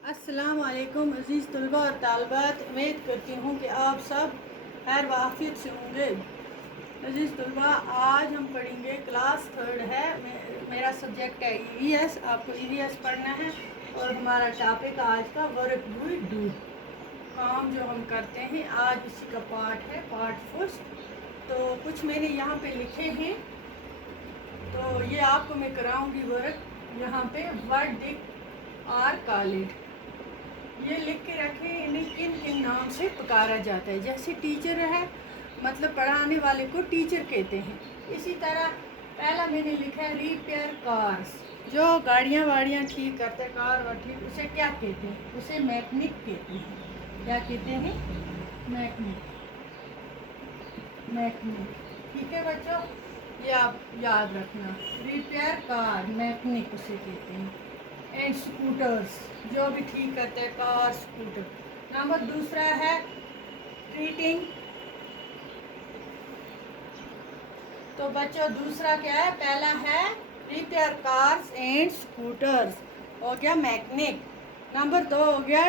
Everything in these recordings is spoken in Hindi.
अस्सलाम वालेकुम अज़ीज़ तलबा और तालबात। उम्मीद करती हूँ कि आप सब खैर वाफियत से होंगे। अज़ीज़ तलबा, आज हम पढ़ेंगे क्लास थर्ड है। मेरा सब्जेक्ट है ईवीएस। आपको ईवीएस पढ़ना है और हमारा टॉपिक आज का वर्क वी डू, काम जो हम करते हैं, आज इसी का पार्ट है, पार्ट फर्स्ट। तो कुछ मैंने यहाँ पे लिखे हैं, तो ये आपको मैं कराऊंगी वर्क। यहाँ पे व्हाट डिड आर कॉल्ड, ये लिख के रखें, इन्हें किन किन नाम से पुकारा जाता है। जैसे टीचर है, मतलब पढ़ाने वाले को टीचर कहते हैं। इसी तरह पहला मैंने लिखा है रिपेयर कार्स, जो गाड़ियाँ वाड़ियाँ ठीक करते हैं, कार वार ठीक, उसे क्या कहते हैं? उसे मैकेनिक कहते हैं। क्या कहते हैं? मैकेनिक। मैकेनिक, ठीक है बच्चों, ये आप याद रखना। रिपेयर कार, मैकेनिक उसे कहते हैं। एंड स्कूटर्स, जो भी ठीक करते हैं, कार स्कूटर। नंबर दूसरा है ट्रीटिंग। तो बच्चों दूसरा क्या है? पहला है रिपेयर कार्स एंड स्कूटर्स, हो गया मैकेनिक। नंबर दो हो गया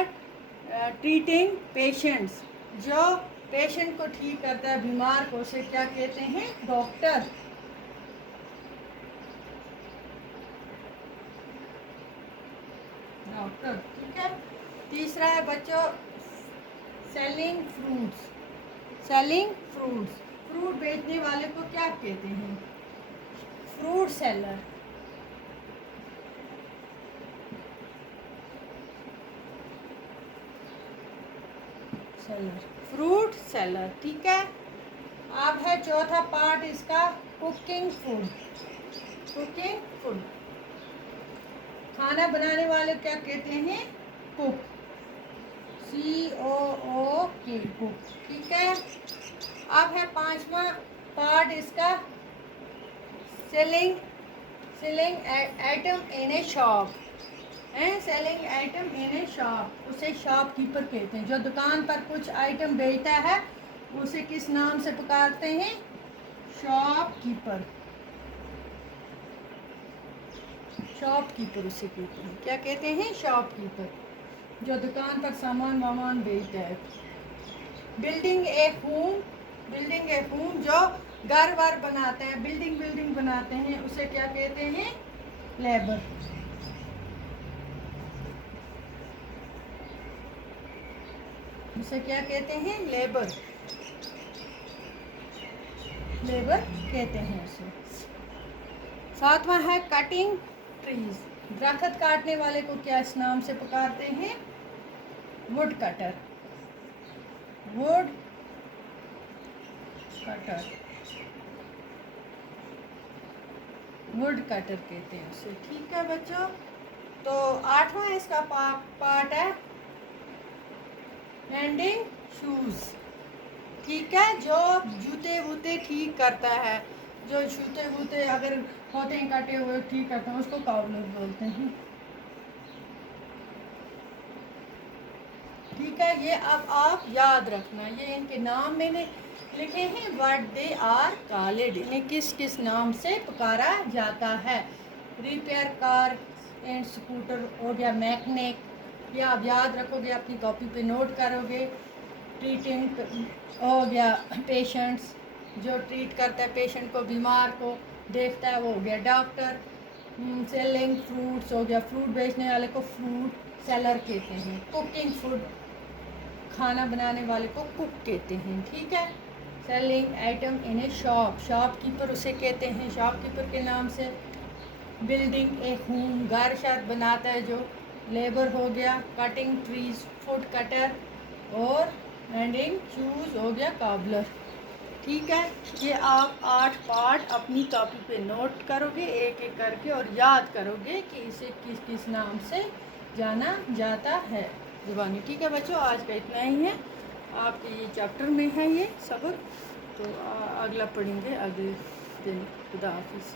ट्रीटिंग पेशेंट्स, जो पेशेंट को ठीक करता है, बीमार को, उसे क्या कहते हैं? डॉक्टर। डॉक्टर, ठीक है। तीसरा है बच्चों selling fruits. Selling fruits, fruit बेचने वाले को क्या कहते हैं? Fruit seller. Seller, fruit seller, ठीक है। अब है चौथा पार्ट इसका, कुकिंग फूड। कुकिंग फूड, खाना बनाने वाले क्या कहते हैं? कुक। COOK, कुक, ठीक है। अब है पांचवा पार्ट इसका, सेलिंग सेलिंग आइटम इन ए शॉप। सेलिंग आइटम इन ए शॉप, उसे शॉपकीपर कहते हैं। जो दुकान पर कुछ आइटम बेचता है, उसे किस नाम से पुकारते हैं? शॉपकीपर। शॉपकीपर उसे कहते हैं। क्या कहते हैं? शॉपकीपर, जो दुकान पर सामान वामान बेचता है। बिल्डिंग ए होम, बिल्डिंग ए होम, जो घर वर बनाते हैं, बिल्डिंग बनाते हैं, उसे क्या कहते हैं? लेबर। उसे क्या कहते हैं? लेबर। लेबर कहते हैं उसे। सातवां है कटिंग ट्रीज, दरख्त काटने वाले को क्या इस नाम से पुकारते हैं? Would cutter. Would cutter, would cutter कहते हैं उसे, ठीक है बच्चों। तो आठवां इसका पार्ट है मेंडिंग शूज, ठीक है। जो जूते वूते ठीक करता है, जो जूते वूते अगर होते हैं कटे हुए, ठीक करता है, उसको कावलर बोलते हैं, ठीक है। ये अब आप याद रखना, ये इनके नाम मैंने लिखे हैं, व्हाट दे आर कॉल्ड, इन्हें किस किस नाम से पुकारा जाता है। रिपेयर कार एंड स्कूटर हो गया मैकेनिक, ये आप याद रखोगे, अपनी कॉपी पे नोट करोगे। ट्रीटिंग हो गया पेशेंट्स, जो ट्रीट करता है पेशेंट को, बीमार को देखता है, वो हो गया डॉक्टर। सेलिंग फ्रूट्स हो गया, फ्रूट बेचने वाले को फ्रूट सेलर कहते हैं। कुकिंग फूड, खाना बनाने वाले को कुक कहते हैं, ठीक है। सेलिंग आइटम इन ए शॉप, शॉपकीपर उसे कहते हैं, शॉपकीपर के नाम से। बिल्डिंग ए होम, घर शायद बनाता है जो, लेबर हो गया। Cutting trees, food cutter. और मेंडिंग शूज हो गया काबलर, ठीक है। ये आप 8 पार्ट अपनी कॉपी पे नोट करोगे एक एक करके, और याद करोगे कि इसे किस किस नाम से जाना जाता है ज़ुबानी, ठीक है बच्चों। आज का इतना ही है, आपके ये चैप्टर में है ये सबक, तो अगला पढ़ेंगे अगले दिन। खुदा हाफिज़।